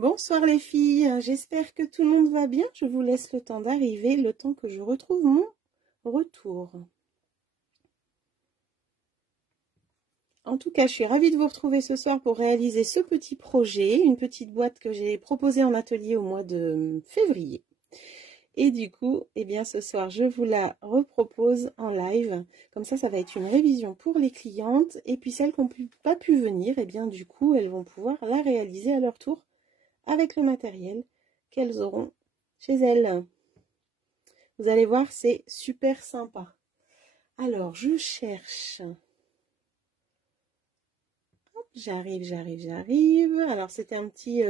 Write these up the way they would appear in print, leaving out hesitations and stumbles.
Bonsoir les filles, j'espère que tout le monde va bien. Je vous laisse le temps d'arriver, le temps que je retrouve mon retour. En tout cas, je suis ravie de vous retrouver ce soir pour réaliser ce petit projet, une petite boîte que j'ai proposée en atelier au mois de février. Et du coup, eh bien, ce soir, je vous la repropose en live. Comme ça va être une révision pour les clientes. Et puis celles qui n'ont pas pu venir, eh bien, du coup, elles vont pouvoir la réaliser à leur tour avec le matériel qu'elles auront chez elles. Vous allez voir, c'est super sympa. Alors, je cherche. J'arrive. Alors, c'était un petit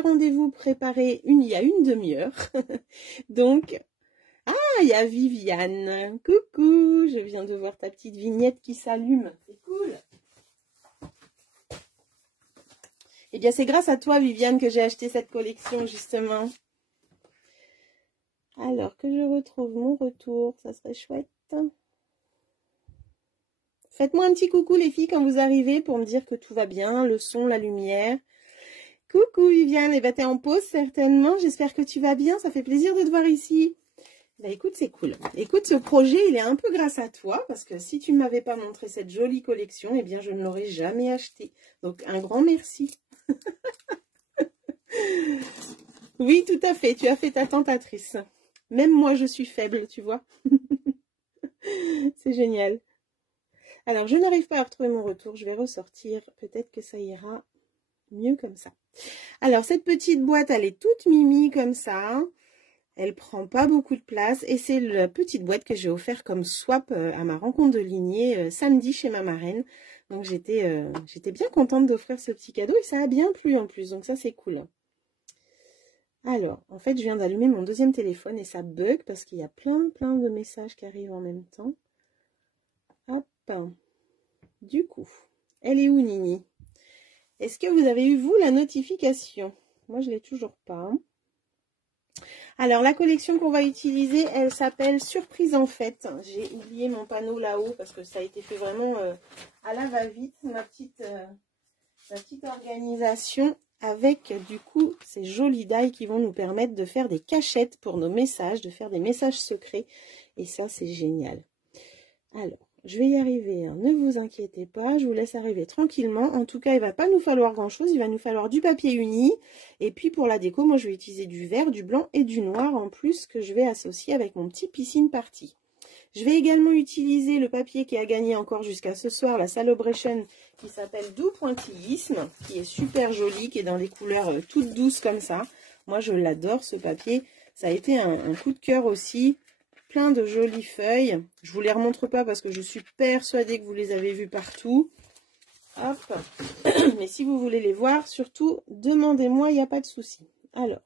rendez-vous préparé il y a une demi-heure. Donc, il y a Viviane. Coucou, je viens de voir ta petite vignette qui s'allume. C'est cool. Eh bien, c'est grâce à toi, Viviane, que j'ai acheté cette collection, justement. Alors, que je retrouve mon retour, ça serait chouette. Faites-moi un petit coucou, les filles, quand vous arrivez, pour me dire que tout va bien, le son, la lumière. Coucou, Viviane. Eh bien, t'es en pause, certainement. J'espère que tu vas bien. Ça fait plaisir de te voir ici. Bah, écoute, c'est cool. Écoute, ce projet, il est un peu grâce à toi, parce que si tu ne m'avais pas montré cette jolie collection, eh bien, je ne l'aurais jamais achetée. Donc, un grand merci. Oui, tout à fait. Tu as fait ta tentatrice. Même moi, je suis faible, tu vois. C'est génial. Alors, je n'arrive pas à retrouver mon retour. Je vais ressortir. Peut-être que ça ira mieux comme ça. Alors, cette petite boîte, elle est toute mimi comme ça. Elle prend pas beaucoup de place. Et c'est la petite boîte que j'ai offert comme swap à ma rencontre de lignée samedi chez ma marraine. Donc, j'étais bien contente d'offrir ce petit cadeau. Et ça a bien plu en plus. Donc, ça, c'est cool. Alors, en fait, je viens d'allumer mon deuxième téléphone et ça bug parce qu'il y a plein de messages qui arrivent en même temps. Hop. Du coup, elle est où, Nini? Est-ce que vous avez eu, vous, la notification? Moi, je ne l'ai toujours pas. Alors, la collection qu'on va utiliser, elle s'appelle Surprise en fête. J'ai oublié mon panneau là-haut parce que ça a été fait vraiment à la va-vite, ma petite organisation. Avec du coup ces jolies dailles qui vont nous permettre de faire des cachettes pour nos messages, de faire des messages secrets. Et ça, c'est génial. Alors, je vais y arriver, hein. Ne vous inquiétez pas, je vous laisse arriver tranquillement. En tout cas, il ne va pas nous falloir grand-chose. Il va nous falloir du papier uni. Et puis pour la déco, moi, je vais utiliser du vert, du blanc et du noir en plus que je vais associer avec mon petit piscine party. Je vais également utiliser le papier qui a gagné encore jusqu'à ce soir, la Celebration, qui s'appelle Doux Pointillisme, qui est super joli, qui est dans des couleurs toutes douces comme ça. Moi, je l'adore, ce papier. Ça a été un coup de cœur aussi. Plein de jolies feuilles. Je ne vous les remontre pas parce que je suis persuadée que vous les avez vues partout. Hop. Mais si vous voulez les voir, surtout, demandez-moi, il n'y a pas de souci. Alors.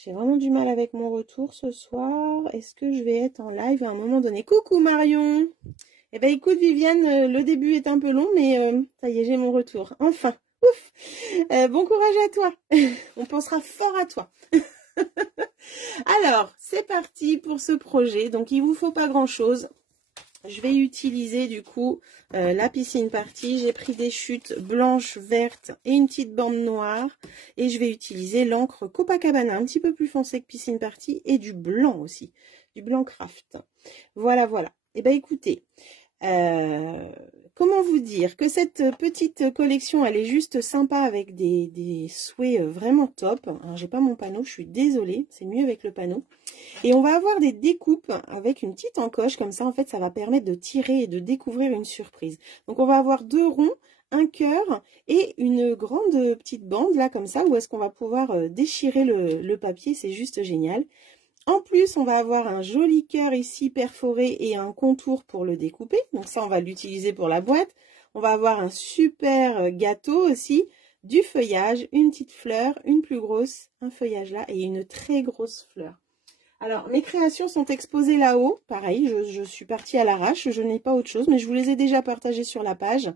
J'ai vraiment du mal avec mon retour ce soir. Est-ce que je vais être en live à un moment donné? Coucou Marion. Eh bien écoute Viviane, le début est un peu long, mais ça y est, j'ai mon retour. Enfin, ouf. Bon courage à toi. On pensera fort à toi. Alors, c'est parti pour ce projet. Donc, il ne vous faut pas grand-chose. Je vais utiliser du coup la piscine party. J'ai pris des chutes blanches, vertes et une petite bande noire. Et je vais utiliser l'encre Copacabana, un petit peu plus foncé que piscine party. Et du blanc aussi, du blanc craft. Voilà, voilà. Et bien écoutez, comment vous dire que cette petite collection, elle est juste sympa avec des souhaits vraiment top. Alors, j'ai pas mon panneau, je suis désolée, c'est mieux avec le panneau. Et on va avoir des découpes avec une petite encoche, comme ça en fait ça va permettre de tirer et de découvrir une surprise. Donc on va avoir 2 ronds, un cœur et une grande petite bande là comme ça, où est-ce qu'on va pouvoir déchirer le papier, c'est juste génial. En plus, on va avoir un joli cœur ici perforé et un contour pour le découper. Donc ça, on va l'utiliser pour la boîte. On va avoir un super gâteau aussi, du feuillage, une petite fleur, une plus grosse, un feuillage là et une très grosse fleur. Alors, mes créations sont exposées là-haut. Pareil, je suis partie à l'arrache, je n'ai pas autre chose, mais je vous les ai déjà partagées sur la page.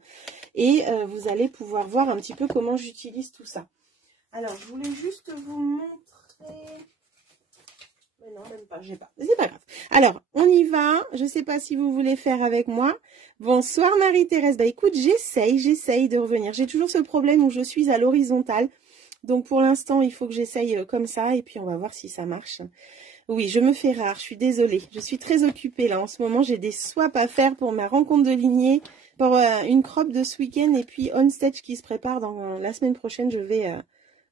Et vous allez pouvoir voir un petit peu comment j'utilise tout ça. Alors, je voulais juste vous montrer... Mais non, même pas, j'ai pas. C'est pas grave. Alors, on y va. Je ne sais pas si vous voulez faire avec moi. Bonsoir Marie-Thérèse. Bah écoute, j'essaye de revenir. J'ai toujours ce problème où je suis à l'horizontale. Donc pour l'instant, il faut que j'essaye comme ça et puis on va voir si ça marche. Oui, je me fais rare, je suis désolée. Je suis très occupée là. En ce moment, j'ai des swaps à faire pour ma rencontre de lignée, pour une crop de ce week-end et puis On Stage qui se prépare dans la semaine prochaine. Je vais,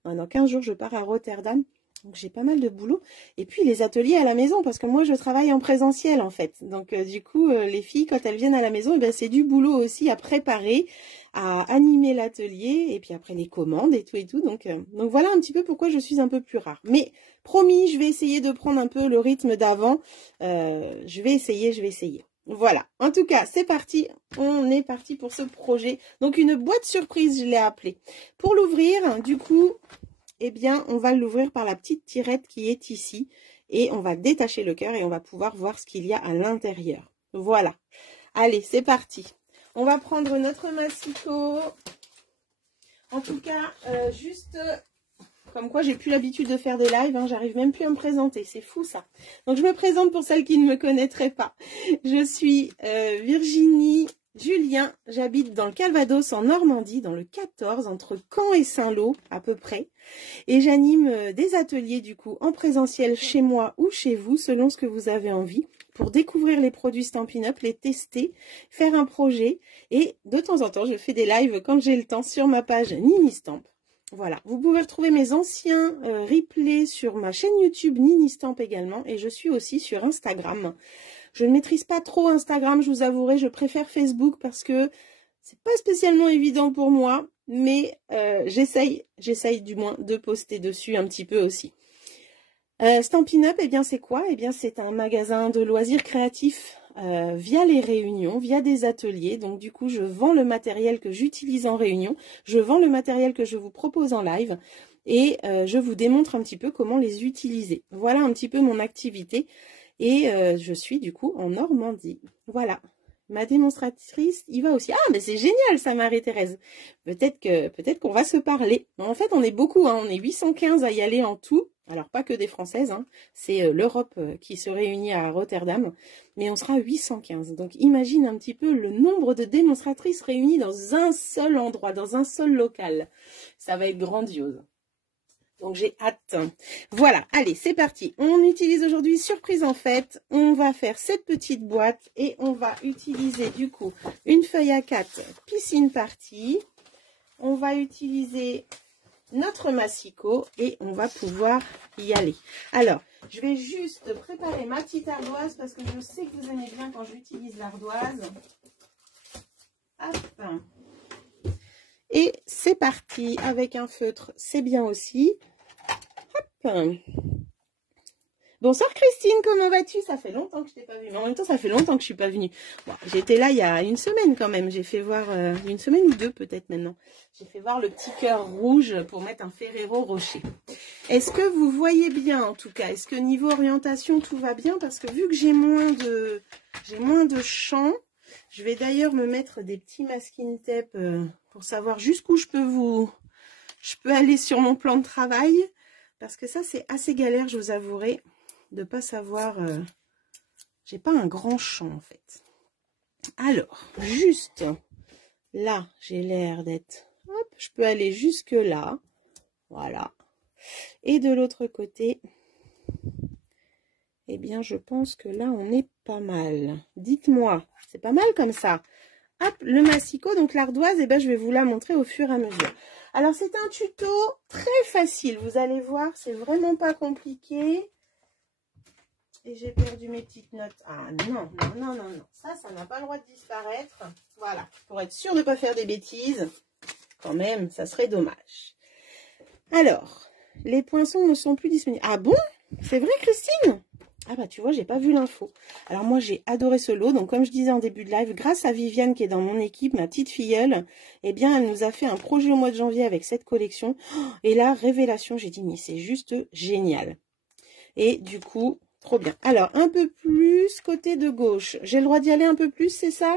dans 15 jours, je pars à Rotterdam. Donc j'ai pas mal de boulot. Et puis les ateliers à la maison, parce que moi je travaille en présentiel en fait. Donc du coup, les filles, quand elles viennent à la maison, eh bien, c'est du boulot aussi à préparer, à animer l'atelier, et puis après les commandes et tout et tout. Donc voilà un petit peu pourquoi je suis un peu plus rare. Mais promis, je vais essayer de prendre un peu le rythme d'avant. Je vais essayer. Voilà, en tout cas, c'est parti. On est parti pour ce projet. Donc une boîte surprise, je l'ai appelée. Pour l'ouvrir, du coup... eh bien, on va l'ouvrir par la petite tirette qui est ici. Et on va détacher le cœur et on va pouvoir voir ce qu'il y a à l'intérieur. Voilà. Allez, c'est parti. On va prendre notre massicot. En tout cas, juste... comme quoi, j'ai plus l'habitude de faire des lives. Hein, j'arrive même plus à me présenter. C'est fou, ça. Donc, je me présente pour celles qui ne me connaîtraient pas. Je suis Virginie Julien. J'habite dans le Calvados, en Normandie, dans le 14, entre Caen et Saint-Lô, à peu près. Et j'anime des ateliers, du coup, en présentiel chez moi ou chez vous, selon ce que vous avez envie, pour découvrir les produits Stampin' Up, les tester, faire un projet. Et de temps en temps, je fais des lives quand j'ai le temps sur ma page Nini Stamp. Voilà, vous pouvez retrouver mes anciens replays sur ma chaîne YouTube Nini Stamp également. Et je suis aussi sur Instagram. Je ne maîtrise pas trop Instagram, je vous avouerai, je préfère Facebook parce que c'est pas spécialement évident pour moi. Mais j'essaye du moins de poster dessus un petit peu aussi. Stampin' Up, eh bien c'est quoi? Eh bien c'est un magasin de loisirs créatifs via les réunions, via des ateliers. Donc du coup, je vends le matériel que j'utilise en réunion, je vends le matériel que je vous propose en live et je vous démontre un petit peu comment les utiliser. Voilà un petit peu mon activité et je suis du coup en Normandie. Voilà. Ma démonstratrice y va aussi. Ah, mais c'est génial ça, Marie-Thérèse. Peut-être qu'on va se parler. En fait, on est beaucoup, hein, on est 815 à y aller en tout. Alors, pas que des Françaises, hein. C'est l'Europe qui se réunit à Rotterdam. Mais on sera 815. Donc, imagine un petit peu le nombre de démonstratrices réunies dans un seul endroit, dans un seul local. Ça va être grandiose. Donc, j'ai hâte. Voilà, allez, c'est parti. On utilise aujourd'hui surprise en fait. On va faire cette petite boîte et on va utiliser du coup une feuille A4 piscine party. On va utiliser notre massicot et on va pouvoir y aller. Alors, je vais juste préparer ma petite ardoise parce que je sais que vous aimez bien quand j'utilise l'ardoise. Hop. Et c'est parti avec un feutre, c'est bien aussi. Hop. Bonsoir Christine, comment vas-tu? Ça fait longtemps que je t'ai pas vue, mais en même temps ça fait longtemps que je suis pas venue. Bon, j'étais là il y a une semaine quand même, j'ai fait voir, une semaine ou deux peut-être maintenant. J'ai fait voir le petit cœur rouge pour mettre un Ferrero Rocher. Est-ce que vous voyez bien en tout cas? Est-ce que niveau orientation tout va bien? Parce que vu que j'ai moins de champ, je vais d'ailleurs me mettre des petits masking tape pour savoir jusqu'où je peux aller sur mon plan de travail. Parce que ça c'est assez galère, je vous avouerai. De pas savoir, j'ai pas un grand champ en fait. Alors, juste là, j'ai l'air d'être, hop, je peux aller jusque là, voilà. Et de l'autre côté, eh bien, je pense que là, on est pas mal. Dites-moi, c'est pas mal comme ça. Hop, le massicot, donc l'ardoise, eh ben, je vais vous la montrer au fur et à mesure. Alors, c'est un tuto très facile, vous allez voir, c'est vraiment pas compliqué. Et j'ai perdu mes petites notes. Ah non. Ça n'a pas le droit de disparaître. Voilà, pour être sûr de ne pas faire des bêtises. Quand même, ça serait dommage. Alors, les poinçons ne sont plus disponibles. Ah bon? C'est vrai, Christine? Ah bah tu vois, j'ai pas vu l'info. Alors moi, j'ai adoré ce lot. Donc comme je disais en début de live, grâce à Viviane qui est dans mon équipe, ma petite filleule, eh bien, elle nous a fait un projet au mois de janvier avec cette collection. Et la révélation, j'ai dit, mais c'est juste génial. Et du coup... trop bien. Alors, un peu plus côté de gauche. J'ai le droit d'y aller un peu plus, c'est ça?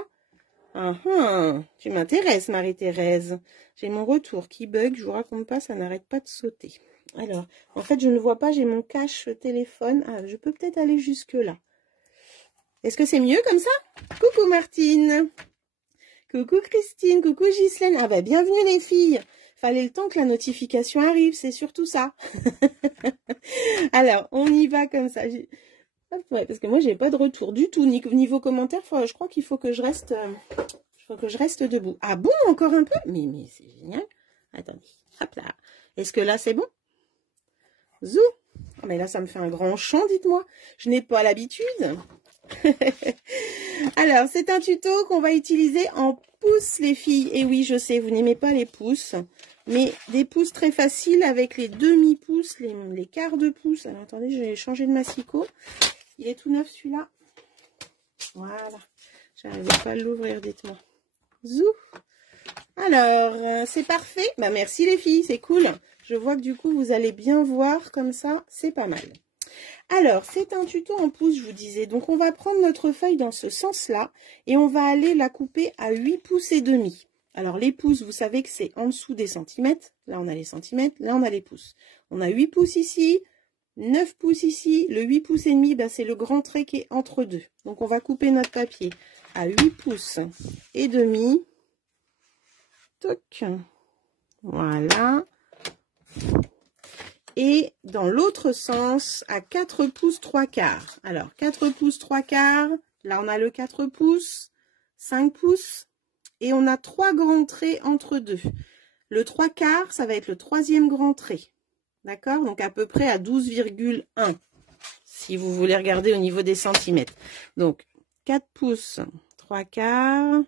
Tu m'intéresses, Marie-Thérèse. J'ai mon retour qui bug. Je vous raconte pas, ça n'arrête pas de sauter. Alors, en fait, je ne vois pas. J'ai mon cache téléphone. Ah, je peux peut-être aller jusque là. Est-ce que c'est mieux comme ça? Coucou, Martine. Coucou, Christine. Coucou, Ghislaine. Ah, bah, bienvenue, les filles. Fallait le temps que la notification arrive, c'est surtout ça. Alors, on y va comme ça. Ouais, parce que moi, j'ai pas de retour du tout. Niveau commentaire, je crois qu'il faut que je reste... debout. Ah bon, encore un peu? Mais c'est génial. Attendez, hop là. Est-ce que là, c'est bon? Zou. Oh, mais là, ça me fait un grand champ, dites-moi. Je n'ai pas l'habitude. Alors, c'est un tuto qu'on va utiliser en pouces, les filles. Et oui, je sais, vous n'aimez pas les pouces. Mais des pouces très faciles avec les demi-pouces, les quarts de pouce. Alors, attendez, je vais changer de massicot. Il est tout neuf, celui-là. Voilà. J'arrivais pas à l'ouvrir, dites-moi. Zou. Alors, c'est parfait. Bah, merci les filles, c'est cool. Je vois que du coup, vous allez bien voir comme ça, c'est pas mal. Alors, c'est un tuto en pouces, je vous disais. Donc, on va prendre notre feuille dans ce sens-là et on va aller la couper à 8 pouces et demi. Alors, les pouces, vous savez que c'est en dessous des centimètres. Là, on a les centimètres. Là, on a les pouces. On a 8 pouces ici, 9 pouces ici. Le 8 pouces et demi, bah, c'est le grand trait qui est entre deux. Donc, on va couper notre papier à 8 pouces et demi. Toc. Voilà. Et dans l'autre sens, à 4 pouces 3 quarts. Alors, 4 pouces 3 quarts. Là, on a le 4 pouces, 5 pouces. Et on a 3 grands traits entre deux. Le 3 quarts, ça va être le troisième grand trait. D'accord? Donc, à peu près à 12,1. Si vous voulez regarder au niveau des centimètres. Donc, 4 pouces 3 quarts.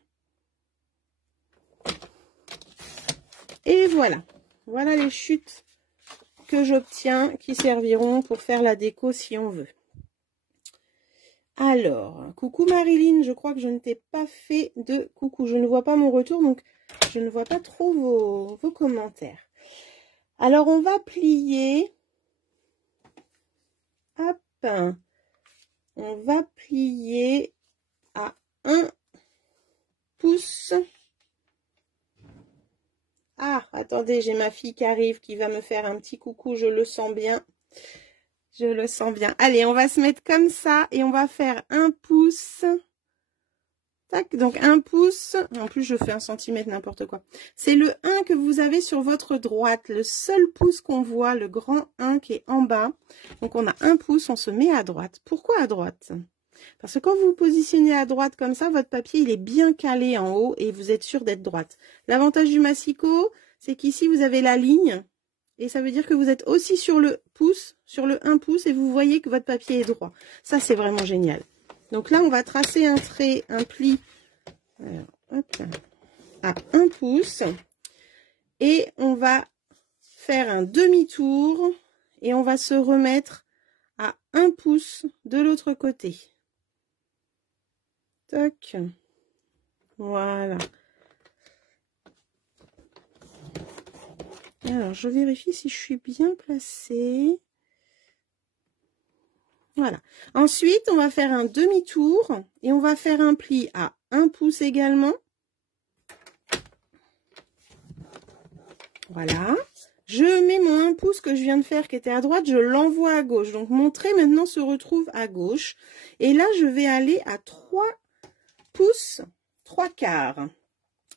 Et voilà. Voilà les chutes que j'obtiens qui serviront pour faire la déco si on veut. Alors, coucou Marilyn, je crois que je ne t'ai pas fait de coucou. Je ne vois pas mon retour, donc je ne vois pas trop vos commentaires. Alors, on va plier. Hop. On va plier à 1 pouce. Ah, attendez, j'ai ma fille qui arrive, qui va me faire un petit coucou, je le sens bien. Je le sens bien. Allez, on va se mettre comme ça et on va faire 1 pouce. Tac, donc 1 pouce. En plus, je fais 1 centimètre, n'importe quoi. C'est le 1 que vous avez sur votre droite. Le seul pouce qu'on voit, le grand 1 qui est en bas. Donc, on a 1 pouce, on se met à droite. Pourquoi à droite? Parce que quand vous vous positionnez à droite comme ça, votre papier, il est bien calé en haut et vous êtes sûr d'être droite. L'avantage du massicot, c'est qu'ici, vous avez la ligne. Et ça veut dire que vous êtes aussi sur le pouce, sur le 1 pouce, et vous voyez que votre papier est droit. Ça, c'est vraiment génial. Donc là, on va tracer un trait, un pli hop, à 1 pouce. Et on va faire un demi-tour. Et on va se remettre à 1 pouce de l'autre côté. Toc. Voilà. Alors, je vérifie si je suis bien placée. Voilà. Ensuite, on va faire un demi-tour et on va faire un pli à 1 pouce également. Voilà. Je mets mon 1 pouce que je viens de faire qui était à droite, je l'envoie à gauche. Donc, mon trait maintenant se retrouve à gauche. Et là, je vais aller à 3 pouces 3 quarts.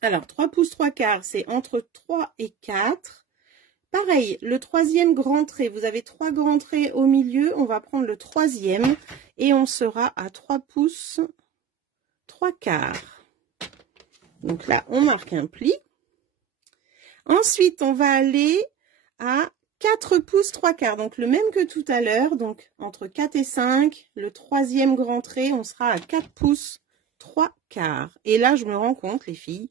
Alors, 3 pouces 3 quarts, c'est entre 3 et 4. Pareil, le troisième grand trait, vous avez 3 grands traits au milieu, on va prendre le troisième et on sera à 3 pouces 3 quarts. Donc là, on marque un pli. Ensuite, on va aller à 4 pouces 3 quarts, donc le même que tout à l'heure, donc entre 4 et 5, le troisième grand trait, on sera à 4 pouces 3 quarts. Et là, je me rends compte, les filles,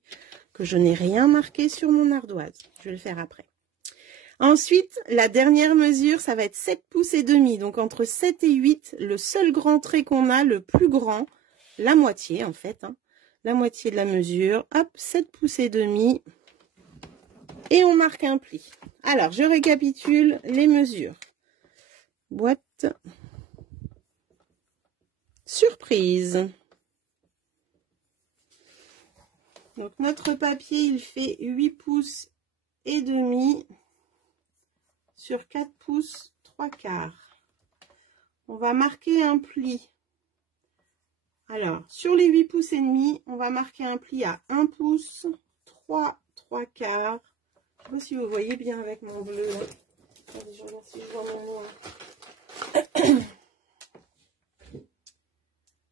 que je n'ai rien marqué sur mon ardoise. Je vais le faire après. Ensuite, la dernière mesure, ça va être 7 pouces et demi. Donc, entre 7 et 8, le seul grand trait qu'on a, le plus grand, la moitié en fait, hein, la moitié de la mesure. Hop, 7 pouces et demi. Et on marque un pli. Alors, je récapitule les mesures. Boîte. Surprise. Donc, notre papier, il fait 8 pouces et demi. Sur 4 pouces 3 quarts. On va marquer un pli. Alors, sur les 8 pouces et demi, on va marquer un pli à 1 pouce, 3 quarts, sais pas si vous voyez bien avec mon bleu. Là. Attendez, je regarde si je vois mon noir.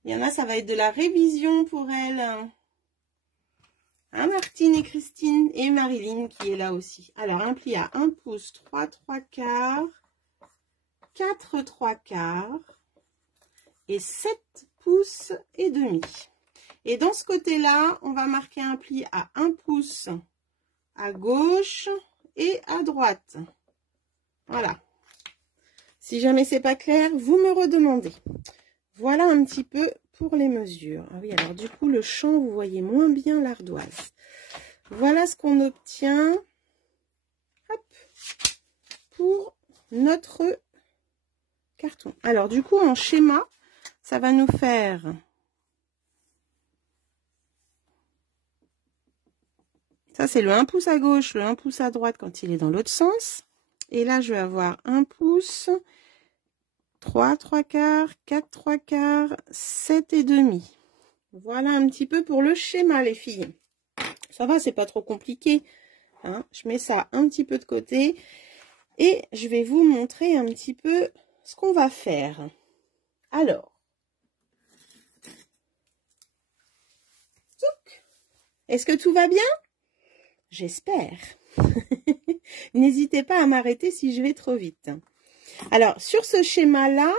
Il y en a, ça va être de la révision pour elle. Hein, Martine et Christine et Marilyn qui est là aussi. Alors, un pli à 1 pouce, 3/3/4, 4/3/4 et 7 pouces et demi. Et dans ce côté-là, on va marquer un pli à 1 pouce à gauche et à droite. Voilà. Si jamais c'est pas clair, vous me redemandez. Voilà un petit peu pour les mesures. Ah oui, alors du coup, le champ, vous voyez moins bien l'ardoise. Voilà ce qu'on obtient hop, pour notre carton. Alors du coup, en schéma, ça va nous faire... Ça, c'est le 1 pouce à gauche, le 1 pouce à droite quand il est dans l'autre sens. Et là, je vais avoir 1 pouce, 3/3/4, 4/3/4, 7 et demi. Voilà un petit peu pour le schéma, les filles. Ça va, c'est pas trop compliqué. Hein. Je mets ça un petit peu de côté. Et je vais vous montrer un petit peu ce qu'on va faire. Alors. Est-ce que tout va bien? J'espère. N'hésitez pas à m'arrêter si je vais trop vite. Alors, sur ce schéma-là,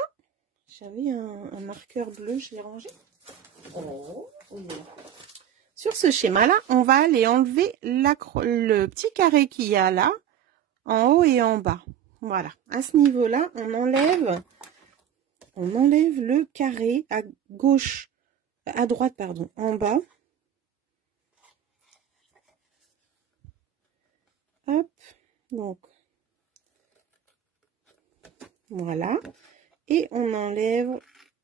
j'avais un marqueur bleu, je l'ai rangé. Oh, sur ce schéma-là, on va aller enlever le petit carré qu'il y a là, en haut et en bas. Voilà. À ce niveau-là, on enlève le carré à gauche, à droite, pardon, en bas. Hop, donc, voilà. Et on enlève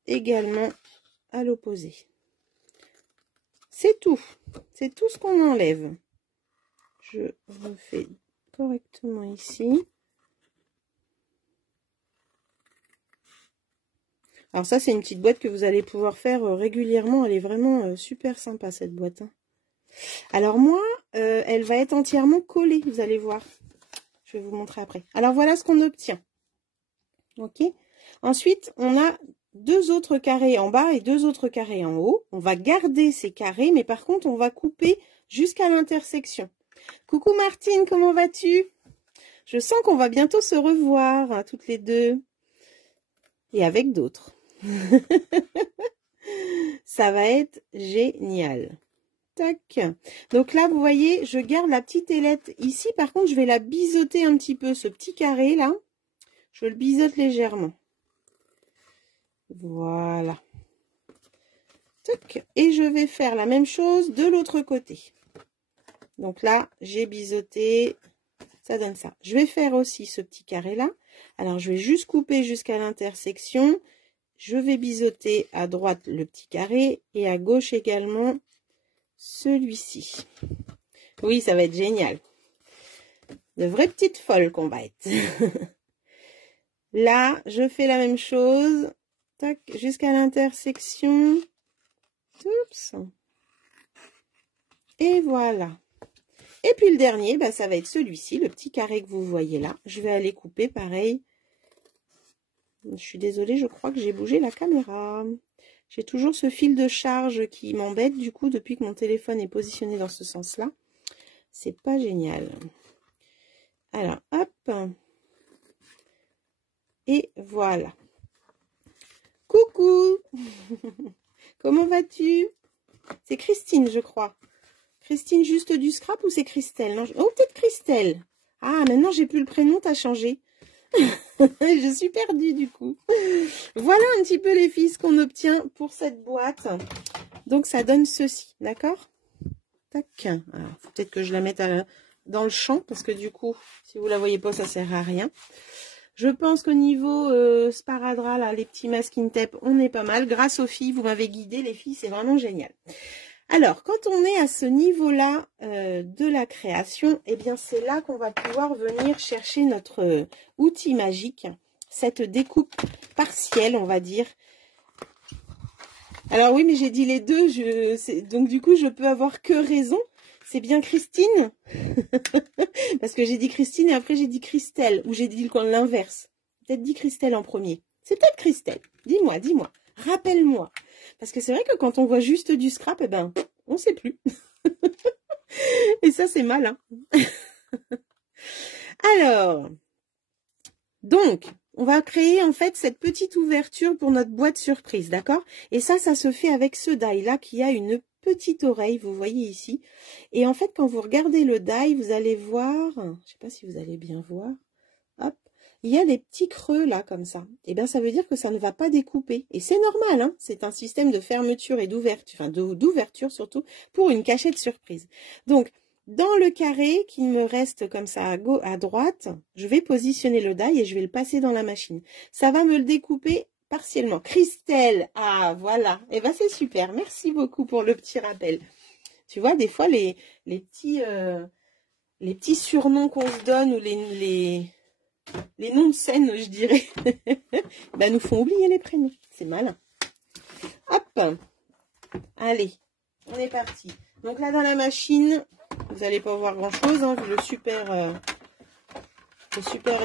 également à l'opposé. C'est tout ce qu'on enlève. Je refais correctement ici. Alors ça, c'est une petite boîte que vous allez pouvoir faire régulièrement. Elle est vraiment super sympa, cette boîte. Hein. Alors moi, elle va être entièrement collée, vous allez voir. Je vais vous montrer après. Alors voilà ce qu'on obtient. Ok. Ensuite, on a 2 autres carrés en bas et 2 autres carrés en haut. On va garder ces carrés, mais par contre, on va couper jusqu'à l'intersection. Coucou Martine, comment vas-tu? Je sens qu'on va bientôt se revoir, hein, toutes les deux. Et avec d'autres. Ça va être génial. Tac. Donc là, vous voyez, je garde la petite ailette ici. Par contre, je vais la biseauter un petit peu, ce petit carré là. Je le biseaute légèrement. Voilà. Tac. Et je vais faire la même chose de l'autre côté. Donc là, j'ai biseauté. Ça donne ça. Je vais faire aussi ce petit carré là. Alors, je vais juste couper jusqu'à l'intersection. Je vais biseauter à droite le petit carré et à gauche également celui-ci. Oui, ça va être génial. De vraies petites folles qu'on va être. Là, je fais la même chose. Tac, jusqu'à l'intersection. Oups. Et voilà. Et puis le dernier, bah, ça va être celui-ci, le petit carré que vous voyez là. Je vais aller couper pareil. Je suis désolée, je crois que j'ai bougé la caméra. J'ai toujours ce fil de charge qui m'embête du coup depuis que mon téléphone est positionné dans ce sens-là. C'est pas génial. Alors, hop. Et voilà. Coucou. Comment vas-tu? C'est Christine, je crois. Christine juste du scrap ou c'est Christelle? Non, oh, peut-être Christelle. Ah, maintenant j'ai plus le prénom, t'as changé. Je suis perdue du coup. Voilà un petit peu les filles ce qu'on obtient pour cette boîte. Donc ça donne ceci, d'accord? Tac. Alors, faut peut-être que je la mette dans le champ parce que du coup, si vous la voyez pas, ça sert à rien. Je pense qu'au niveau sparadrap, là, les petits masking tape, on est pas mal. Grâce aux filles, vous m'avez guidé, les filles, c'est vraiment génial. Alors, quand on est à ce niveau-là de la création, eh bien, c'est là qu'on va pouvoir venir chercher notre outil magique, cette découpe partielle, on va dire. Alors oui, mais j'ai dit les deux, donc du coup, je peux avoir que raison. C'est bien Christine? Parce que j'ai dit Christine et après j'ai dit Christelle, ou j'ai dit l'inverse. Peut-être dit Christelle en premier. C'est peut-être Christelle. Dis-moi, dis-moi. Rappelle-moi. Parce que c'est vrai que quand on voit juste du scrap, eh ben, on ne sait plus. Et ça, c'est malin. Alors, donc, on va créer en fait cette petite ouverture pour notre boîte surprise, d'accord? Et ça se fait avec ce die-là qui a une petite oreille, vous voyez ici. Et en fait, quand vous regardez le die, vous allez voir, je ne sais pas si vous allez bien voir, hop, il y a des petits creux là, comme ça. Et bien, ça veut dire que ça ne va pas découper. Et c'est normal, hein, c'est un système de fermeture et d'ouverture, enfin d'ouverture surtout, pour une cachette surprise. Donc, dans le carré qui me reste comme ça à droite, je vais positionner le die et je vais le passer dans la machine. Ça va me le découper partiellement. Christelle, ah voilà, et ben c'est super, merci beaucoup pour le petit rappel. Tu vois, des fois les petits surnoms qu'on se donne ou les noms de scène, je dirais, ben, nous font oublier les prénoms. C'est malin. Hop, allez, on est parti. Donc là, dans la machine, vous n'allez pas voir grand-chose, hein, vu le super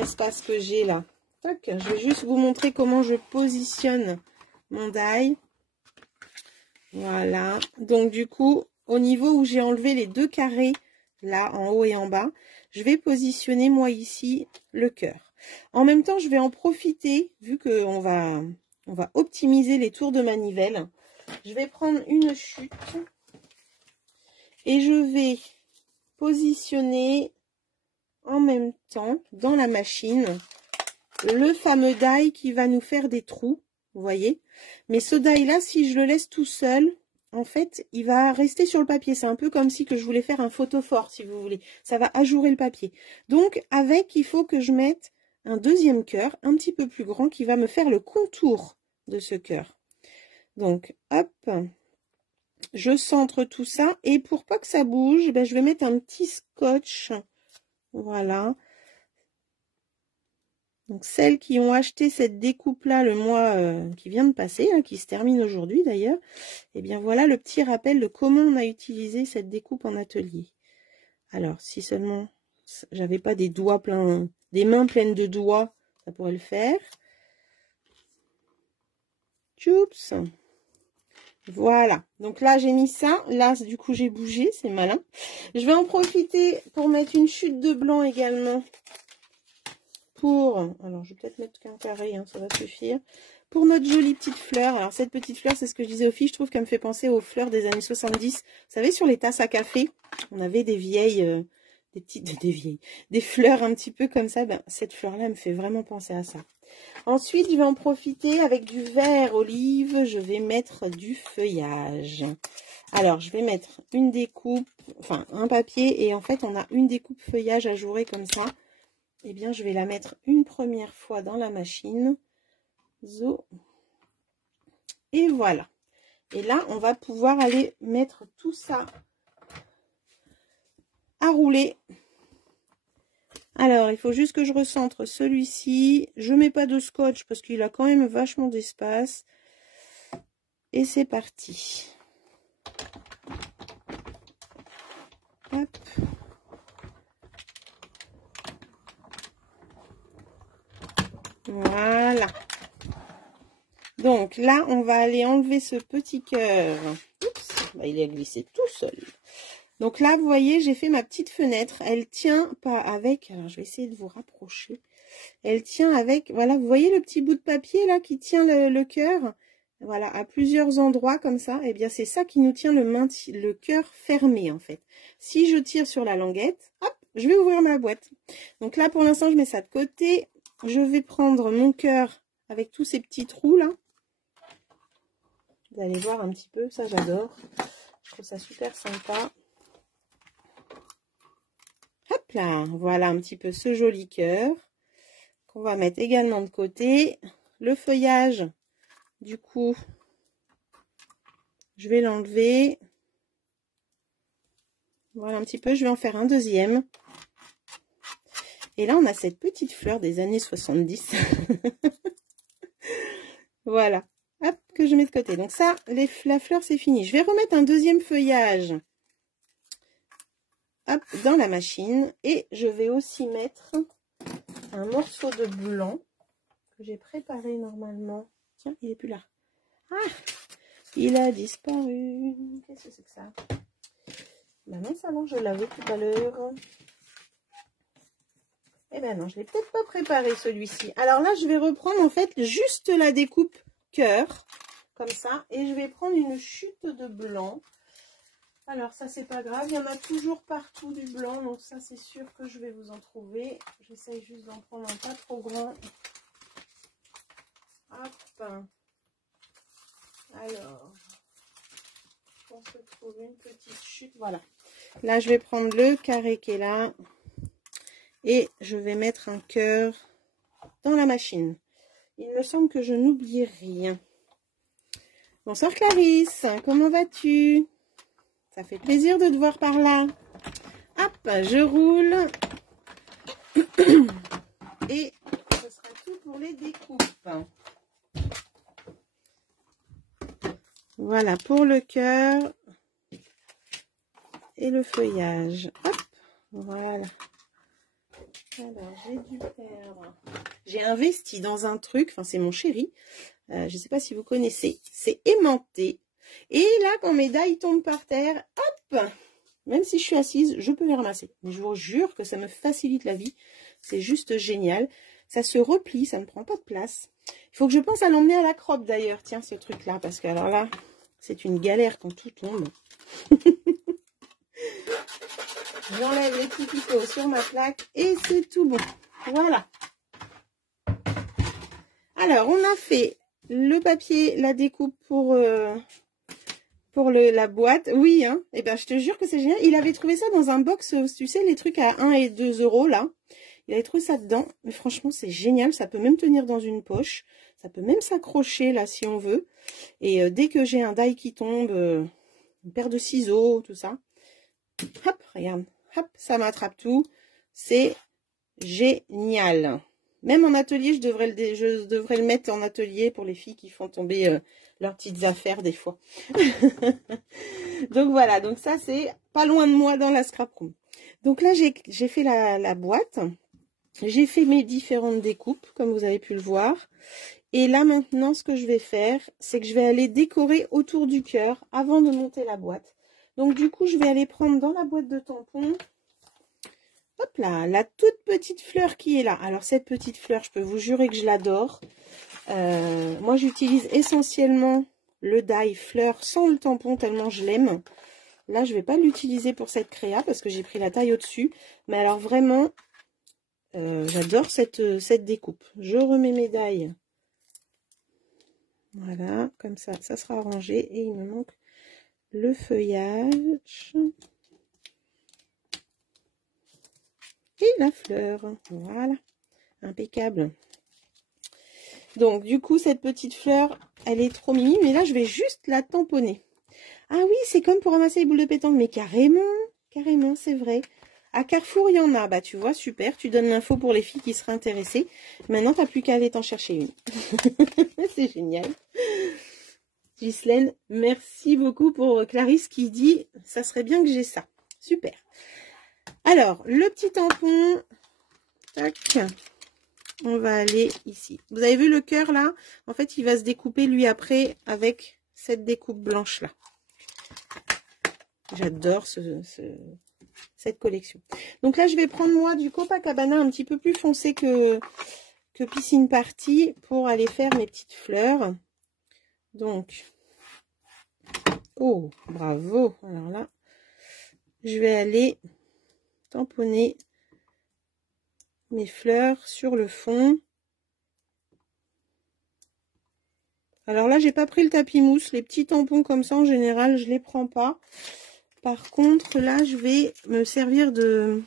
espace que j'ai là. Tac, je vais juste vous montrer comment je positionne mon die. Voilà. Donc, du coup, au niveau où j'ai enlevé les deux carrés, là, en haut et en bas, je vais positionner, moi, ici, le cœur. En même temps, je vais en profiter, vu qu'on va optimiser les tours de manivelle. Je vais prendre une chute et je vais positionner en même temps, dans la machine, le fameux die qui va nous faire des trous, vous voyez. Mais ce die là, si je le laisse tout seul, en fait, il va rester sur le papier. C'est un peu comme si que je voulais faire un photophore, si vous voulez. Ça va ajourer le papier. Donc, avec, il faut que je mette un deuxième cœur, un petit peu plus grand, qui va me faire le contour de ce cœur. Donc, hop, je centre tout ça. Et pour pas que ça bouge, ben, je vais mettre un petit scotch. Voilà. Donc, celles qui ont acheté cette découpe-là le mois qui vient de passer, hein, qui se termine aujourd'hui d'ailleurs, et bien voilà le petit rappel de comment on a utilisé cette découpe en atelier. Alors, si seulement j'avais pas des doigts pleins, des mains pleines de doigts, ça pourrait le faire. Tchoups. Voilà. Donc là, j'ai mis ça. Là, du coup, j'ai bougé. C'est malin. Je vais en profiter pour mettre une chute de blanc également. Alors je vais peut-être mettre qu'un carré, hein, ça va suffire. Pour notre jolie petite fleur. Alors cette petite fleur, c'est ce que je disais aux filles, je trouve qu'elle me fait penser aux fleurs des années 70. Vous savez, sur les tasses à café, on avait des vieilles, des fleurs un petit peu comme ça. Ben, cette fleur-là me fait vraiment penser à ça. Ensuite, je vais en profiter avec du vert olive, je vais mettre du feuillage. Alors, je vais mettre une découpe, enfin un papier, et en fait, on a une découpe feuillage ajourée comme ça. Eh bien, je vais la mettre une première fois dans la machine. Zo. Et voilà. Et là, on va pouvoir aller mettre tout ça à rouler. Alors, il faut juste que je recentre celui-ci. Je ne mets pas de scotch parce qu'il a quand même vachement d'espace. Et c'est parti. Hop. Voilà. Donc là, on va aller enlever ce petit cœur. Oups, bah, il est glissé tout seul. Donc là, vous voyez, j'ai fait ma petite fenêtre. Elle tient pas avec... Alors, je vais essayer de vous rapprocher. Elle tient avec... Voilà, vous voyez le petit bout de papier là qui tient le cœur? Voilà, à plusieurs endroits comme ça. Eh bien, c'est ça qui nous tient le cœur fermé en fait. Si je tire sur la languette, hop, je vais ouvrir ma boîte. Donc là, pour l'instant, je mets ça de côté. Je vais prendre mon cœur avec tous ces petits trous là. Vous allez voir un petit peu, ça j'adore. Je trouve ça super sympa. Hop là, voilà un petit peu ce joli cœur qu'on va mettre également de côté. Le feuillage, du coup, je vais l'enlever. Voilà un petit peu, je vais en faire un deuxième. Et là, on a cette petite fleur des années 70. Voilà, hop, que je mets de côté. Donc ça, la fleur, c'est fini. Je vais remettre un deuxième feuillage hop, dans la machine. Et je vais aussi mettre un morceau de blanc que j'ai préparé normalement. Tiens, il est plus là. Ah, il a disparu. Qu'est-ce que c'est que ça? Ben non, ça va, je l'avais tout à l'heure. Eh ben non, je l'ai peut-être pas préparé celui-ci. Alors là, je vais reprendre en fait juste la découpe cœur, comme ça. Et je vais prendre une chute de blanc. Alors ça, c'est pas grave, il y en a toujours partout du blanc. Donc ça, c'est sûr que je vais vous en trouver. J'essaye juste d'en prendre un pas trop grand. Hop. Alors, on se trouve une petite chute. Voilà. Là, je vais prendre le carré qui est là. Et je vais mettre un cœur dans la machine. Il me semble que je n'oublie rien. Bonsoir Clarisse, comment vas-tu? Ça fait plaisir de te voir par là. Hop, je roule. Et ce sera tout pour les découpes. Voilà pour le cœur et le feuillage. Hop, voilà. Alors, j'ai dû perdre. J'ai investi dans un truc, enfin c'est mon chéri. Je ne sais pas si vous connaissez. C'est aimanté. Et là, quand mes dailles tombent par terre, hop, même si je suis assise, je peux les ramasser. Mais je vous jure que ça me facilite la vie. C'est juste génial. Ça se replie, ça ne prend pas de place. Il faut que je pense à l'emmener à la crotte d'ailleurs, tiens, ce truc-là. Parce que alors là, c'est une galère quand tout tombe. J'enlève les petits picots sur ma plaque et c'est tout bon. Voilà. Alors, on a fait le papier, la découpe pour la boîte. Oui, hein. Et ben, je te jure que c'est génial. Il avait trouvé ça dans un box, tu sais, les trucs à 1 et 2 euros, là. Il avait trouvé ça dedans. Mais franchement, c'est génial. Ça peut même tenir dans une poche. Ça peut même s'accrocher, là, si on veut. Et dès que j'ai un die qui tombe, une paire de ciseaux, tout ça. Hop, regarde. Hop, ça m'attrape tout. C'est génial. Même en atelier, je devrais le mettre en atelier pour les filles qui font tomber leurs petites affaires des fois. Donc voilà, donc ça c'est pas loin de moi dans la scrap room. Donc là, j'ai fait la boîte. J'ai fait mes différentes découpes, comme vous avez pu le voir. Et là maintenant, ce que je vais faire, c'est que je vais aller décorer autour du cœur avant de monter la boîte. Donc du coup, je vais aller prendre dans la boîte de tampons, hop là, la toute petite fleur qui est là. Alors cette petite fleur, je peux vous jurer que je l'adore. Moi, j'utilise essentiellement le die fleur sans le tampon tellement je l'aime. Là, je ne vais pas l'utiliser pour cette créa parce que j'ai pris la taille au-dessus. Mais alors vraiment, j'adore cette découpe. Je remets mes die. Voilà, comme ça, ça sera rangé. Et il me manque le feuillage. Et la fleur. Voilà, impeccable. Donc, du coup, cette petite fleur, elle est trop mimi. Mais là, je vais juste la tamponner. Ah oui, c'est comme pour ramasser les boules de pétanque. Mais carrément, carrément, c'est vrai. À Carrefour, il y en a. Bah, tu vois, super. Tu donnes l'info pour les filles qui seraient intéressées. Maintenant, tu n'as plus qu'à aller t'en chercher une. C'est génial. Ghislaine, merci beaucoup pour Clarisse qui dit « ça serait bien que j'ai ça ». Super. Alors, le petit tampon. Tac. On va aller ici. Vous avez vu le cœur là? En fait, il va se découper lui après avec cette découpe blanche là. J'adore cette collection. Donc là, je vais prendre moi du Copacabana un petit peu plus foncé que Piscine Party pour aller faire mes petites fleurs. Donc, oh, bravo. Alors là, je vais aller tamponner mes fleurs sur le fond. Alors là, j'ai pas pris le tapis mousse. Les petits tampons comme ça, en général, je les prends pas. Par contre, là, je vais me servir de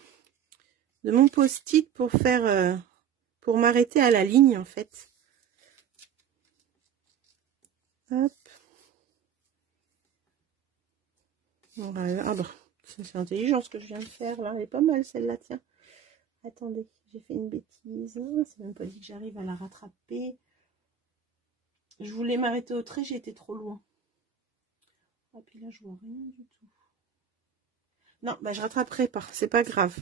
mon post-it pour faire, pour m'arrêter à la ligne, en fait. Hop. Voilà. Ah bah, c'est intelligent ce que je viens de faire, là. Elle est pas mal, celle-là, tiens. Attendez, j'ai fait une bêtise. C'est même pas dit que j'arrive à la rattraper. Je voulais m'arrêter au trait, j'ai été trop loin. Ah, puis là, je vois rien du tout. Non, bah, je rattraperai pas, c'est pas grave.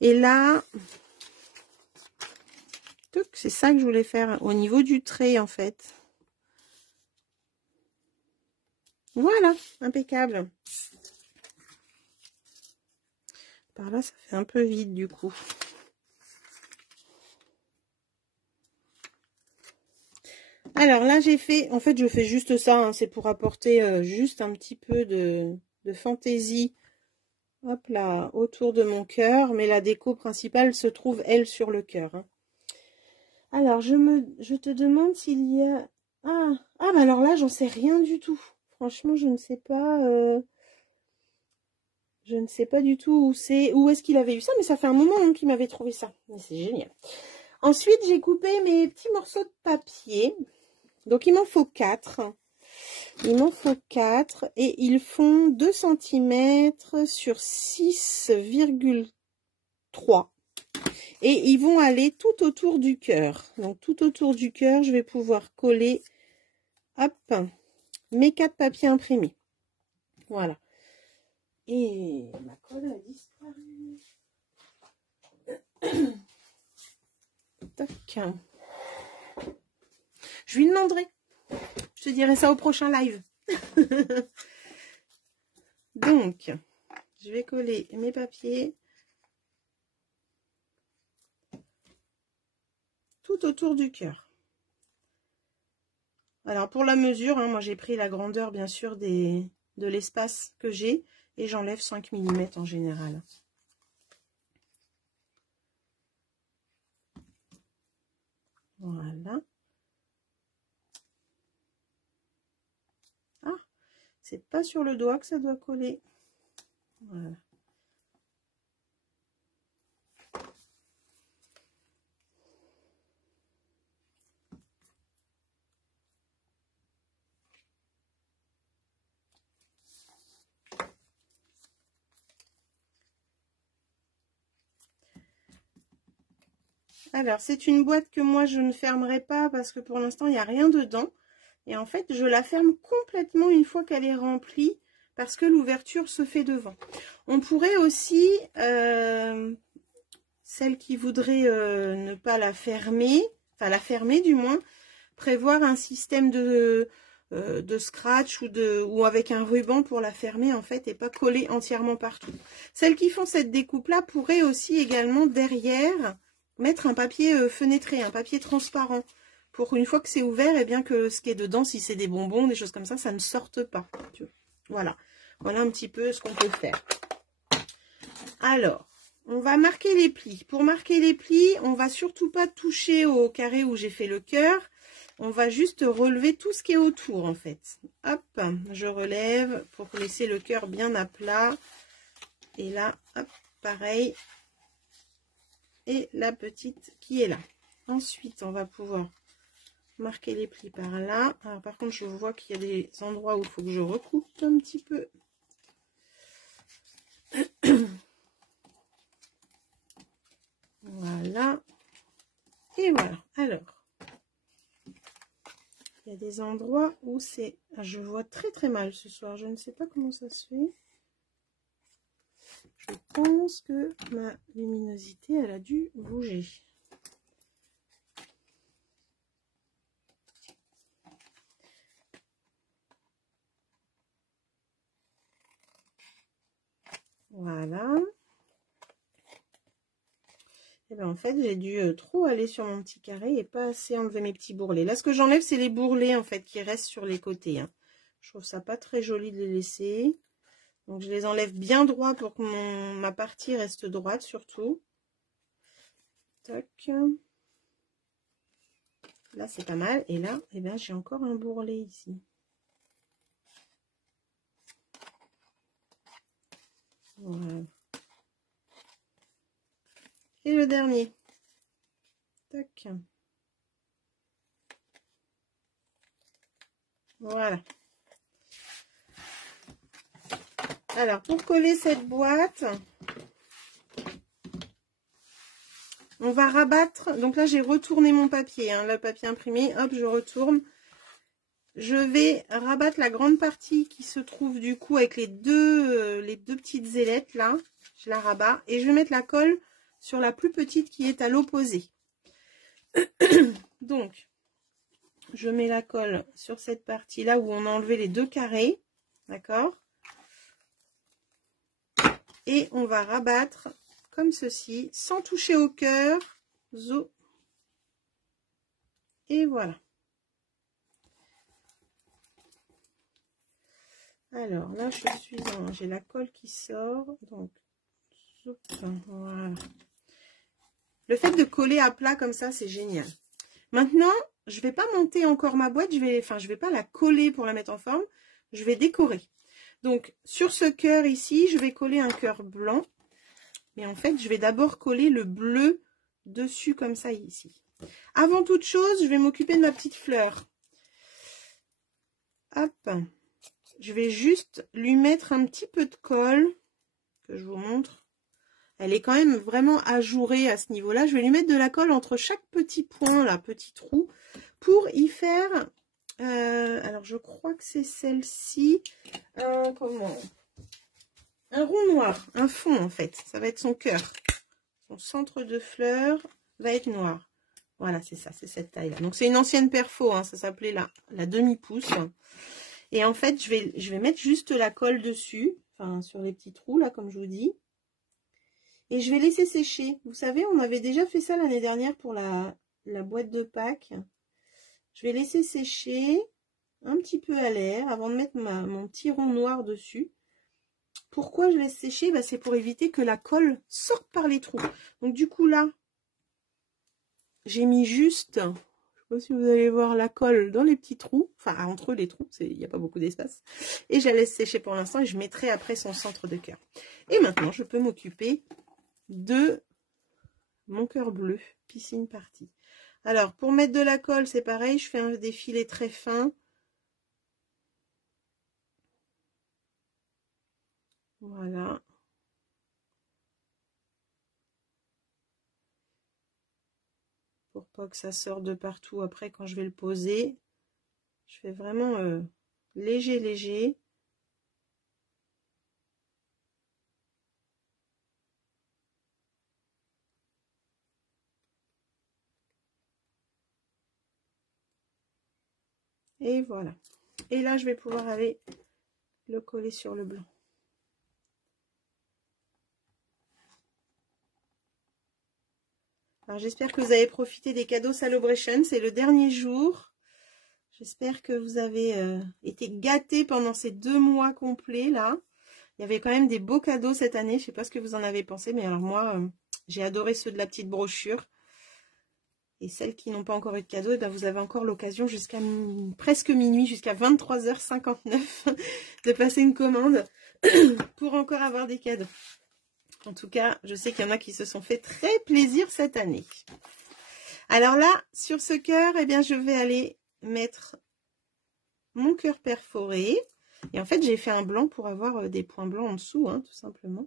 Et là, c'est ça que je voulais faire au niveau du trait, en fait. Voilà, impeccable. Par là, ça fait un peu vide, du coup. Alors là, j'ai fait, en fait, je fais juste ça, hein, c'est pour apporter juste un petit peu de fantaisie, hop là, autour de mon cœur, mais la déco principale se trouve, elle, sur le cœur. Hein. Alors, je te demande s'il y a... Ah, bah alors là, j'en sais rien du tout. Franchement, je ne sais pas... Je ne sais pas du tout où est-ce qu'il avait eu ça, mais ça fait un moment hein, qu'il m'avait trouvé ça. Mais c'est génial. Ensuite, j'ai coupé mes petits morceaux de papier. Donc, il m'en faut 4. Il m'en faut 4 et ils font 2 cm sur 6,3. Et ils vont aller tout autour du cœur. Donc, tout autour du cœur, je vais pouvoir coller, hop, mes 4 papiers imprimés. Voilà. Et ma colle a disparu. Tac. Je lui demanderai. Je te dirai ça au prochain live. Donc, je vais coller mes papiers tout autour du cœur. Alors, pour la mesure, hein, moi j'ai pris la grandeur, bien sûr, de l'espace que j'ai et j'enlève 5 mm en général. Voilà. Ah, c'est pas sur le doigt que ça doit coller. Voilà. Alors, c'est une boîte que moi, je ne fermerai pas parce que pour l'instant, il n'y a rien dedans. Et en fait, je la ferme complètement une fois qu'elle est remplie parce que l'ouverture se fait devant. On pourrait aussi, celle qui voudrait ne pas la fermer, enfin la fermer du moins, prévoir un système de scratch ou avec un ruban pour la fermer en fait et pas coller entièrement partout. Celles qui font cette découpe là pourraient aussi également derrière mettre un papier fenêtré, un papier transparent pour une fois que c'est ouvert et bien que ce qui est dedans, si c'est des bonbons, des choses comme ça ne sorte pas. Voilà, voilà un petit peu ce qu'on peut faire. Alors, on va marquer les plis. Pour marquer les plis, on va surtout pas toucher au carré où j'ai fait le cœur. On va juste relever tout ce qui est autour en fait. Hop, je relève pour laisser le cœur bien à plat. Et là, hop, pareil. Et la petite qui est là. Ensuite, on va pouvoir marquer les plis par là. Alors, par contre, je vois qu'il y a des endroits où il faut que je recoupe un petit peu. Voilà. Et voilà. Alors, il y a des endroits où c'est... Je vois très très mal ce soir. Je ne sais pas comment ça se fait. Je pense que ma luminosité, elle a dû bouger. Voilà. Et bien en fait, j'ai dû trop aller sur mon petit carré et pas assez enlever mes petits bourrelets. Là, ce que j'enlève, c'est les bourrelets en fait qui restent sur les côtés. Hein. Je trouve ça pas très joli de les laisser. Donc, je les enlève bien droit pour que ma partie reste droite surtout. Tac. Là, c'est pas mal. Et là, eh bien, j'ai encore un bourrelet ici. Voilà. Et le dernier. Tac. Voilà. Alors, pour coller cette boîte, on va rabattre. Donc là, j'ai retourné mon papier, hein, le papier imprimé. Hop, je retourne. je vais rabattre la grande partie qui se trouve du coup avec les deux petites ailettes là. Je la rabats et je vais mettre la colle sur la plus petite qui est à l'opposé. Donc, je mets la colle sur cette partie là où on a enlevé les deux carrés. D'accord? Et on va rabattre comme ceci, sans toucher au cœur. Zo. Et voilà. Alors là, j'ai la colle qui sort. Donc, voilà. Le fait de coller à plat comme ça, c'est génial. Maintenant, je vais pas monter encore ma boîte. Je vais pas la coller pour la mettre en forme. Je vais décorer. Donc, sur ce cœur ici, je vais coller un cœur blanc. Mais en fait, je vais d'abord coller le bleu dessus comme ça ici. Avant toute chose, je vais m'occuper de ma petite fleur. Hop. Je vais juste lui mettre un petit peu de colle, que je vous montre. Elle est quand même vraiment ajourée à ce niveau-là. Je vais lui mettre de la colle entre chaque petit point, là, petit trou, pour y faire... alors, je crois que c'est celle-ci. Comment? Un rond noir, un fond en fait. Ça va être son cœur. Son centre de fleur va être noir. Voilà, c'est ça, c'est cette taille-là. Donc, c'est une ancienne perfo, hein, ça s'appelait la demi-pouce. Et en fait, je vais mettre juste la colle dessus, enfin sur les petits trous là, comme je vous dis. Et je vais laisser sécher. Vous savez, on avait déjà fait ça l'année dernière pour la boîte de Pâques. Je vais laisser sécher un petit peu à l'air avant de mettre mon petit rond noir dessus. Pourquoi je laisse sécher? Bah, c'est pour éviter que la colle sorte par les trous. Donc du coup là, j'ai mis juste... Je ne sais pas si vous allez voir la colle dans les petits trous, enfin entre les trous, il n'y a pas beaucoup d'espace. Et je la laisse sécher pour l'instant et je mettrai après son centre de cœur. Et maintenant, je peux m'occuper de mon cœur bleu, piscine partie. Alors, pour mettre de la colle, c'est pareil, je fais un défilé très fin. Voilà. Pour pas que ça sorte de partout après quand je vais le poser. Je fais vraiment léger, léger. Et voilà. Et là, je vais pouvoir aller le coller sur le blanc. Alors, j'espère que vous avez profité des cadeaux Celebration. C'est le dernier jour. J'espère que vous avez été gâtés pendant ces 2 mois complets, là. Il y avait quand même des beaux cadeaux cette année. Je ne sais pas ce que vous en avez pensé, mais alors moi, j'ai adoré ceux de la petite brochure. Et celles qui n'ont pas encore eu de cadeau, eh bien, vous avez encore l'occasion jusqu'à presque minuit, jusqu'à 23h59, de passer une commande pour encore avoir des cadeaux. En tout cas, je sais qu'il y en a qui se sont fait très plaisir cette année. Alors là, sur ce cœur, eh bien, je vais aller mettre mon cœur perforé. Et en fait, j'ai fait un blanc pour avoir des points blancs en dessous, hein, tout simplement.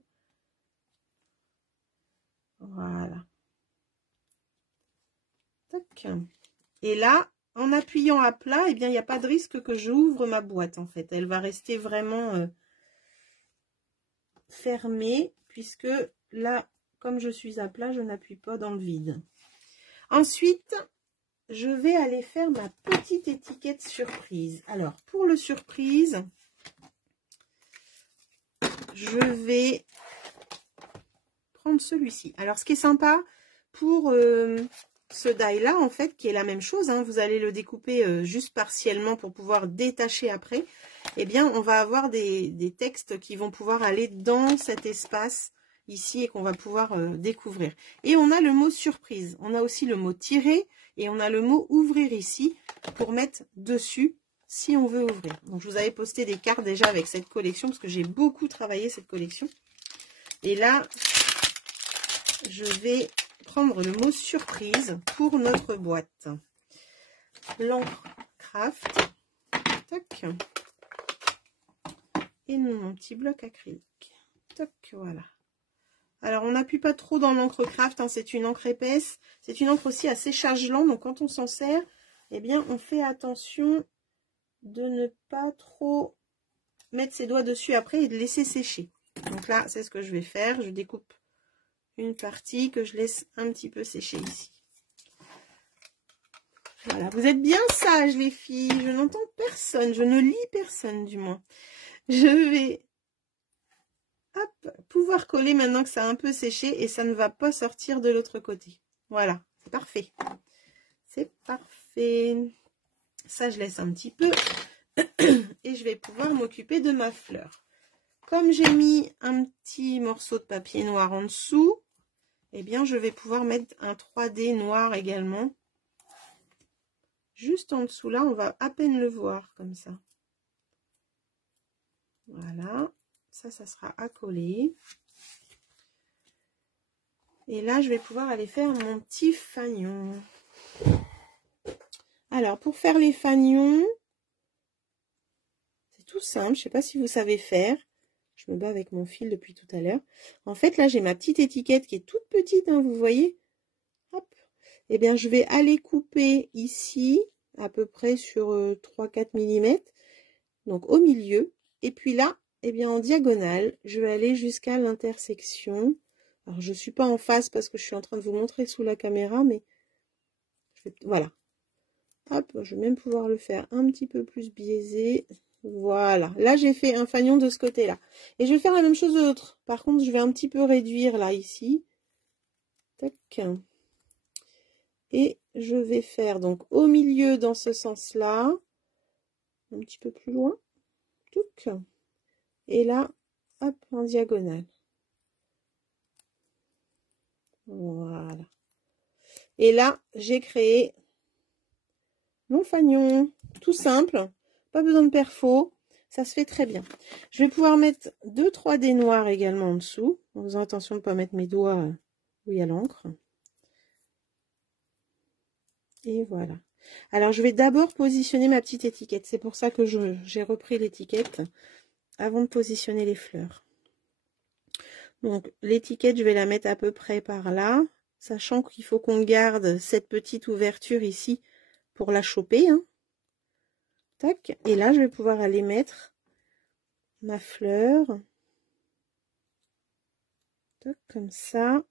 Voilà. Tac. Et là, en appuyant à plat, eh bien, il n'y a pas de risque que j'ouvre ma boîte, en fait. Elle va rester vraiment fermée, puisque là, comme je suis à plat, je n'appuie pas dans le vide. Ensuite, je vais aller faire ma petite étiquette surprise. Alors, pour le surprise, je vais prendre celui-ci. Alors, ce qui est sympa pour ce die-là, en fait, qui est la même chose, hein, vous allez le découper juste partiellement pour pouvoir détacher après. Eh bien, on va avoir des textes qui vont pouvoir aller dans cet espace ici et qu'on va pouvoir découvrir. Et on a le mot surprise. On a aussi le mot tirer et on a le mot ouvrir ici pour mettre dessus si on veut ouvrir. Donc, je vous avais posté des cartes déjà avec cette collection parce que j'ai beaucoup travaillé cette collection. Et là, je vais prendre le mot surprise pour notre boîte. L'encre craft. Tac. Et mon petit bloc acrylique. Tac, voilà. Alors, on n'appuie pas trop dans l'encre craft, hein, c'est une encre épaisse. C'est une encre aussi à séchage lent, donc quand on s'en sert, eh bien, on fait attention de ne pas trop mettre ses doigts dessus après et de laisser sécher. Donc là, c'est ce que je vais faire. Je découpe une partie que je laisse un petit peu sécher ici. Voilà, vous êtes bien sages les filles. Je n'entends personne, je ne lis personne du moins. Je vais pouvoir coller maintenant que ça a un peu séché et ça ne va pas sortir de l'autre côté. Voilà, c'est parfait. C'est parfait. Ça, je laisse un petit peu et je vais pouvoir m'occuper de ma fleur. Comme j'ai mis un petit morceau de papier noir en dessous, eh bien, je vais pouvoir mettre un 3D noir également. Juste en dessous, là, on va à peine le voir comme ça. Voilà, ça sera à coller. Et là, je vais pouvoir aller faire mon petit fanion. Alors, pour faire les fanions, c'est tout simple. Je ne sais pas si vous savez faire. Je me bats avec mon fil depuis tout à l'heure. En fait, là, j'ai ma petite étiquette qui est toute petite, hein, vous voyez. Hop. Eh bien, je vais aller couper ici, à peu près sur 3-4 mm. Donc, au milieu. Et puis là, eh bien, en diagonale, je vais aller jusqu'à l'intersection. Alors, je ne suis pas en face parce que je suis en train de vous montrer sous la caméra, mais voilà. Hop, je vais même pouvoir le faire un petit peu plus biaisé. Voilà. Là, j'ai fait un fanion de ce côté-là. Et je vais faire la même chose de l'autre. Par contre, je vais un petit peu réduire là, ici. Tac. Et je vais faire donc au milieu dans ce sens-là. Un petit peu plus loin. Touc. Et là, hop, en diagonale. Voilà. Et là, j'ai créé mon fanion. Tout simple. Pas besoin de perfo. Ça se fait très bien. Je vais pouvoir mettre 2-3 dés noirs également en dessous. En faisant attention de ne pas mettre mes doigts où il y a l'encre. Et voilà. Alors, je vais d'abord positionner ma petite étiquette. C'est pour ça que j'ai repris l'étiquette avant de positionner les fleurs. Donc, l'étiquette, je vais la mettre à peu près par là, sachant qu'il faut qu'on garde cette petite ouverture ici pour la choper. Hein. Tac. Et là, je vais pouvoir aller mettre ma fleur. Tac, comme ça.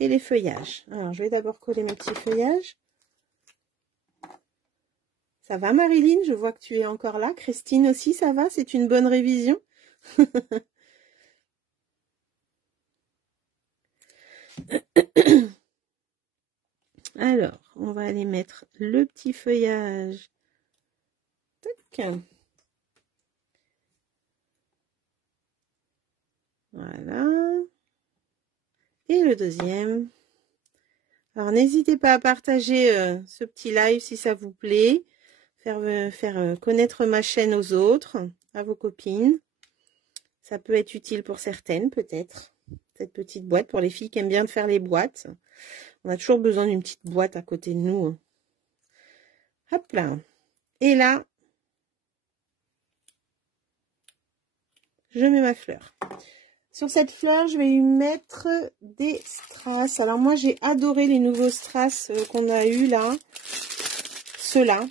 Et les feuillages. Alors, je vais d'abord coller mes petits feuillages. Ça va, Marilyn? Je vois que tu es encore là. Christine aussi, ça va? C'est une bonne révision? Alors, on va aller mettre le petit feuillage. Tac. Voilà. Et le deuxième. Alors, n'hésitez pas à partager ce petit live si ça vous plaît. Faire connaître ma chaîne aux autres, à vos copines. Ça peut être utile pour certaines, peut-être. Cette petite boîte, pour les filles qui aiment bien faire les boîtes. On a toujours besoin d'une petite boîte à côté de nous. Hop là. Et là, je mets ma fleur. Sur cette fleur, je vais y mettre des strass. Alors moi, j'ai adoré les nouveaux strass qu'on a eu là. Ceux-là.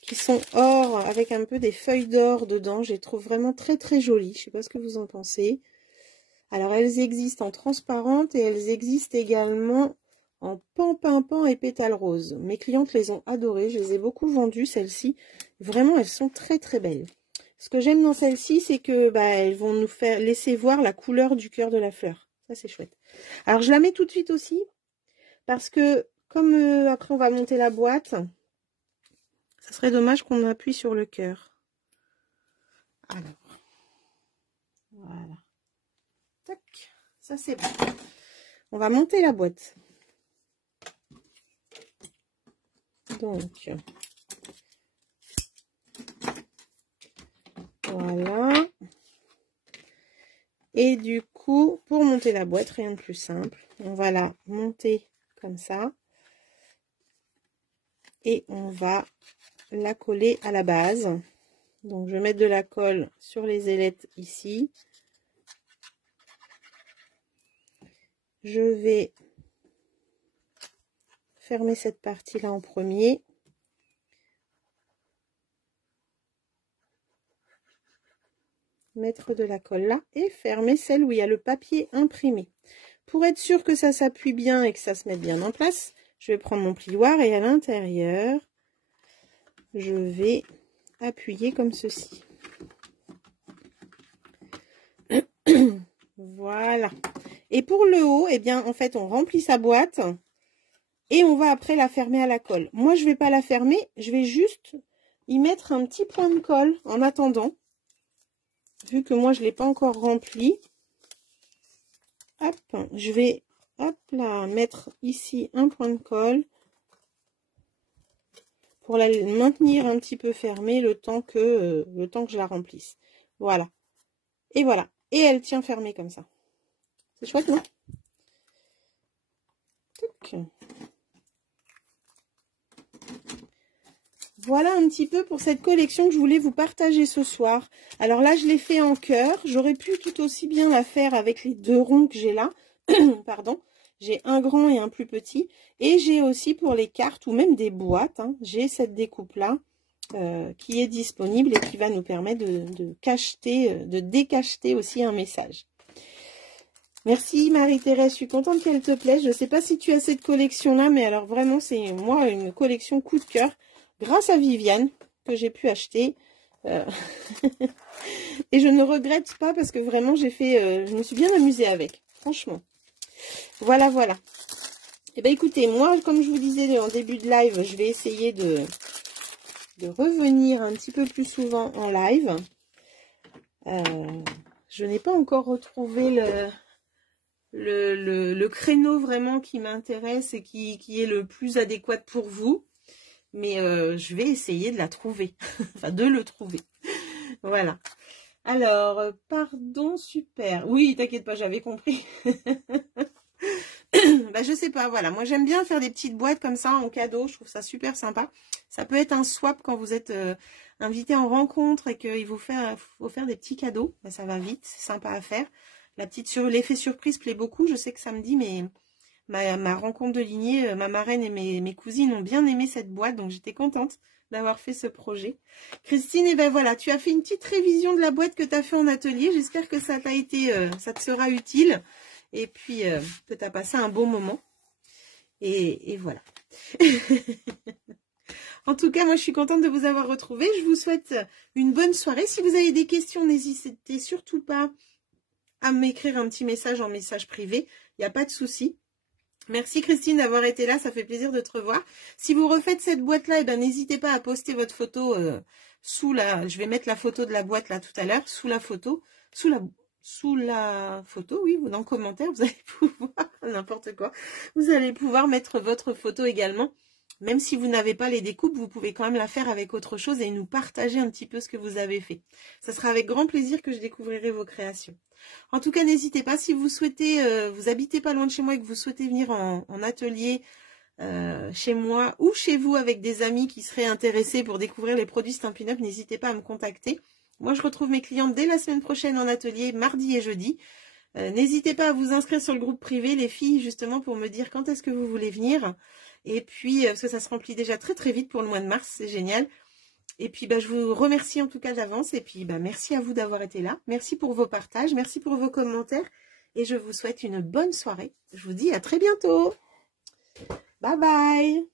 Qui sont or avec un peu des feuilles d'or dedans. Je les trouve vraiment très très jolies. Je ne sais pas ce que vous en pensez. Alors, elles existent en transparente et elles existent également en pan et pétales roses. Mes clientes les ont adorées. Je les ai beaucoup vendues, celles-ci. Vraiment, elles sont très très belles. Ce que j'aime dans celles-ci, c'est que elles vont nous faire laisser voir la couleur du cœur de la fleur. Ça, c'est chouette. Alors, je la mets tout de suite aussi parce que comme après, on va monter la boîte, ça serait dommage qu'on appuie sur le cœur. Alors, voilà. Tac, ça c'est bon. On va monter la boîte. Donc, voilà. Et du coup, pour monter la boîte, rien de plus simple. On va la monter comme ça. Et on va la coller à la base. Donc, je vais mettre de la colle sur les ailettes ici. Je vais fermer cette partie-là en premier. mettre de la colle là et fermer celle où il y a le papier imprimé. Pour être sûr que ça s'appuie bien et que ça se mette bien en place, je vais prendre mon plioir et à l'intérieur, je vais appuyer comme ceci. Voilà. Et pour le haut, eh bien, en fait, on remplit sa boîte et on va après la fermer à la colle. Moi, je ne vais pas la fermer, je vais juste y mettre un petit point de colle en attendant. Vu que moi, je ne l'ai pas encore rempli. Hop, je vais, hop là, mettre ici un point de colle pour la maintenir un petit peu fermée le temps que je la remplisse. Voilà. Et voilà. Et elle tient fermée comme ça. C'est chouette, non? Touc. Voilà un petit peu pour cette collection que je voulais vous partager ce soir. Alors là, je l'ai fait en cœur. J'aurais pu tout aussi bien la faire avec les deux ronds que j'ai là. Pardon. J'ai un grand et un plus petit. Et j'ai aussi pour les cartes ou même des boîtes, hein, j'ai cette découpe-là qui est disponible et qui va nous permettre de décacheter aussi un message. Merci Marie-Thérèse, je suis contente qu'elle te plaise. Je ne sais pas si tu as cette collection-là, mais alors vraiment, c'est moi une collection coup de cœur. Grâce à Viviane, que j'ai pu acheter. Et je ne regrette pas parce que vraiment, je me suis bien amusée avec. Franchement. Voilà, voilà. Et bien écoutez, moi, comme je vous disais en début de live, je vais essayer de revenir un petit peu plus souvent en live. Je n'ai pas encore retrouvé le créneau vraiment qui m'intéresse et qui est le plus adéquat pour vous. Mais je vais essayer de la trouver. Enfin, de le trouver. Voilà. Alors, pardon, super. Oui, t'inquiète pas, j'avais compris. Bah, je sais pas, voilà. Moi, j'aime bien faire des petites boîtes comme ça en cadeau. Je trouve ça super sympa. Ça peut être un swap quand vous êtes invité en rencontre et qu'il faut faire des petits cadeaux. Bah, ça va vite, c'est sympa à faire. L'effet surprise plaît beaucoup. Je sais que samedi, ma rencontre de lignée, ma marraine et mes cousines ont bien aimé cette boîte. Donc, j'étais contente d'avoir fait ce projet. Christine, et ben voilà, tu as fait une petite révision de la boîte que tu as fait en atelier. J'espère que ça t'a été, ça te sera utile. Et puis, que tu as passé un bon moment. Et voilà. En tout cas, moi, je suis contente de vous avoir retrouvé. Je vous souhaite une bonne soirée. Si vous avez des questions, n'hésitez surtout pas à m'écrire un petit message en message privé. Il n'y a pas de souci. Merci Christine d'avoir été là, ça fait plaisir de te revoir. Si vous refaites cette boîte-là, eh ben, n'hésitez pas à poster votre photo sous la... Je vais mettre la photo de la boîte là tout à l'heure, sous la photo, oui, dans le commentaire, vous allez pouvoir, n'importe quoi, vous allez pouvoir mettre votre photo également. Même si vous n'avez pas les découpes, vous pouvez quand même la faire avec autre chose et nous partager un petit peu ce que vous avez fait. Ça sera avec grand plaisir que je découvrirai vos créations. En tout cas, n'hésitez pas, si vous souhaitez, vous habitez pas loin de chez moi et que vous souhaitez venir en atelier chez moi ou chez vous avec des amis qui seraient intéressés pour découvrir les produits Stampin' Up, n'hésitez pas à me contacter. Moi, je retrouve mes clientes dès la semaine prochaine en atelier, mardi et jeudi. N'hésitez pas à vous inscrire sur le groupe privé, les filles, justement, pour me dire quand est-ce que vous voulez venir. Et puis, parce que ça se remplit déjà très très vite pour le mois de mars, c'est génial. Et puis, je vous remercie en tout cas d'avance. Et puis, merci à vous d'avoir été là. Merci pour vos partages, merci pour vos commentaires. Et je vous souhaite une bonne soirée. Je vous dis à très bientôt. Bye bye.